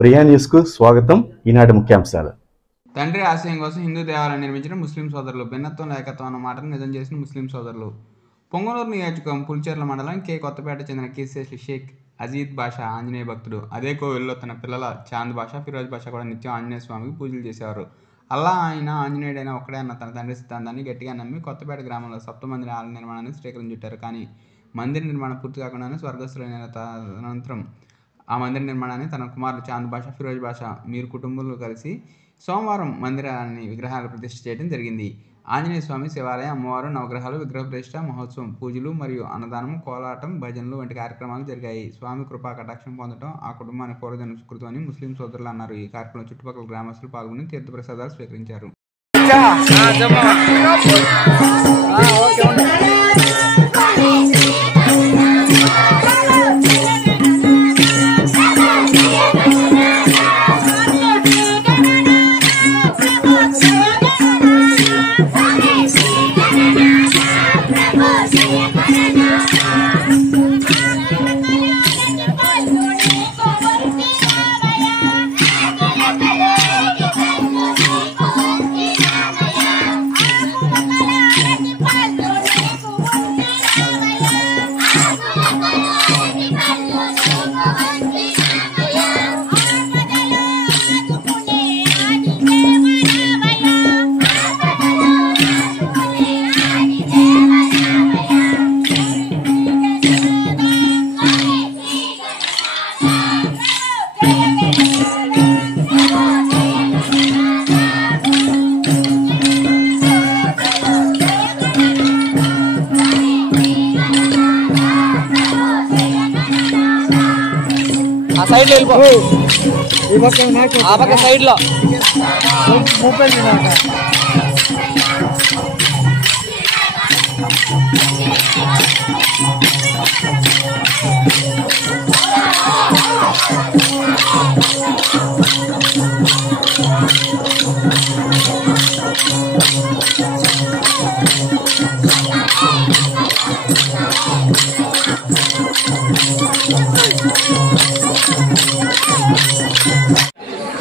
ప్రియా న్యూస్కు స్వాగతం. ఈనాటి ముఖ్యాంశాలు. తండ్రి ఆశయం కోసం హిందూ దేవాలయం నిర్మించిన ముస్లిం సోదరులు. భిన్నత్వం ఏకత్వం అన్న మాటను నిజం చేసిన ముస్లిం సోదరులు. పొంగనూరు నియోజకవర్గం పులిచెర్ల మండలం కే కొత్తపేట చెందిన కీర్శేషి షేక్ అజీద్ బాషా ఆంజనేయ భక్తుడు. అదే కోవిల్లో తన పిల్లల చాంద్ బాషా, ఫిరోజ్ బాషా కూడా నిత్యం ఆంజనేయ స్వామికి పూజలు చేసేవారు. అల్లా అయినా ఆంజనేయుడైనా ఒకడే అన్న తన తండ్రి సిద్ధాంతాన్ని గట్టిగా నమ్మి కొత్తపేట గ్రామంలో సప్తమందిర ఆలయ నిర్మాణానికి శ్రీకారం చుట్టారు. కానీ మందిర నిర్మాణం పూర్తి కాకుండానే స్వర్గస్థులైన అనంతరం ఆ మందిర నిర్మాణాన్ని తన కుమారుడు చాంద్ బాషా, ఫిరోజ్ బాషా మీరు కుటుంబంలో కలిసి సోమవారం మందిరాన్ని విగ్రహాలు ప్రతిష్ఠ చేయడం జరిగింది. ఆంజనేయ స్వామి శివాలయం, అమ్మవారు, నవగ్రహాలు, విగ్రహ ప్రతిష్ఠ మహోత్సవం, పూజలు మరియు అన్నదానం, కోలాటం, భజనలు వంటి కార్యక్రమాలు జరిగాయి. స్వామి కృపా కటాక్షం పొందడం ఆ కుటుంబానికి పూర్వజన్మ సుకృతం అని ముస్లిం సోదరులు అన్నారు. ఈ కార్యక్రమంలో చుట్టుపక్కల గ్రామస్తులు పాల్గొని తీర్థప్రసాదాలు స్వీకరించారు. సైడ్ లో ఆ పక్క సైడ్ లో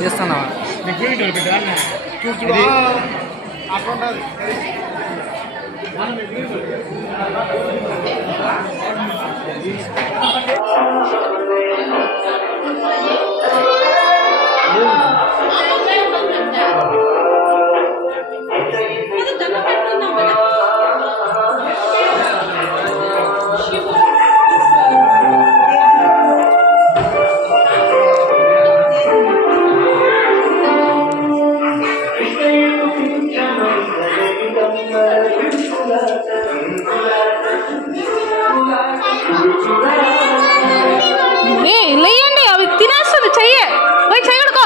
చేస్తున్నా లేయండి, అవి తినేస్తుంది. చెయ్యి పోయి చేయగడుకో.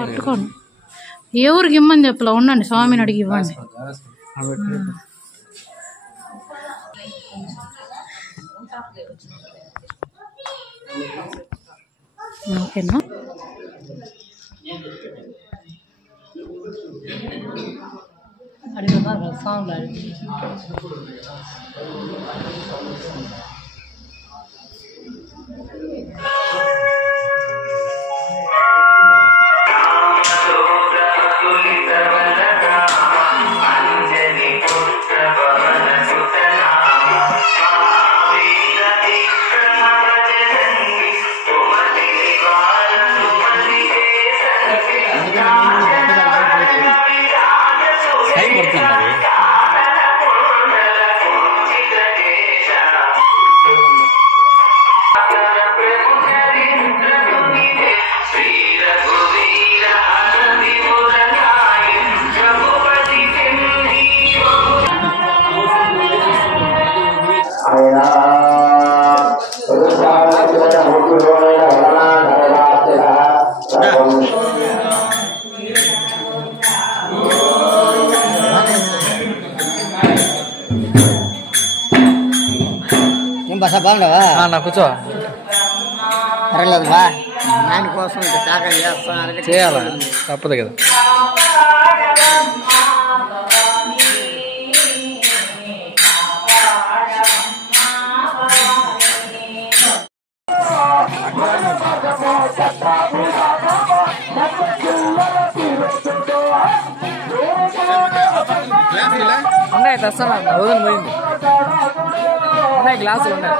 పట్టుకోండి. ఏ ఊరికి ఇమ్మని చెప్పలా, ఉండండి స్వామిని అడిగి ఇవ్వండి. ఓకేనా? బస బాగుండవా? కూర్చో. పర్లేదు బా, నాయన కోసం త్యాగం చేయాలా? తప్పదు కదా. ఉన్నాయి తెస్తాను, రోజులు పోయింది. ఉన్నాయి గ్లాసులు ఉన్నాయి.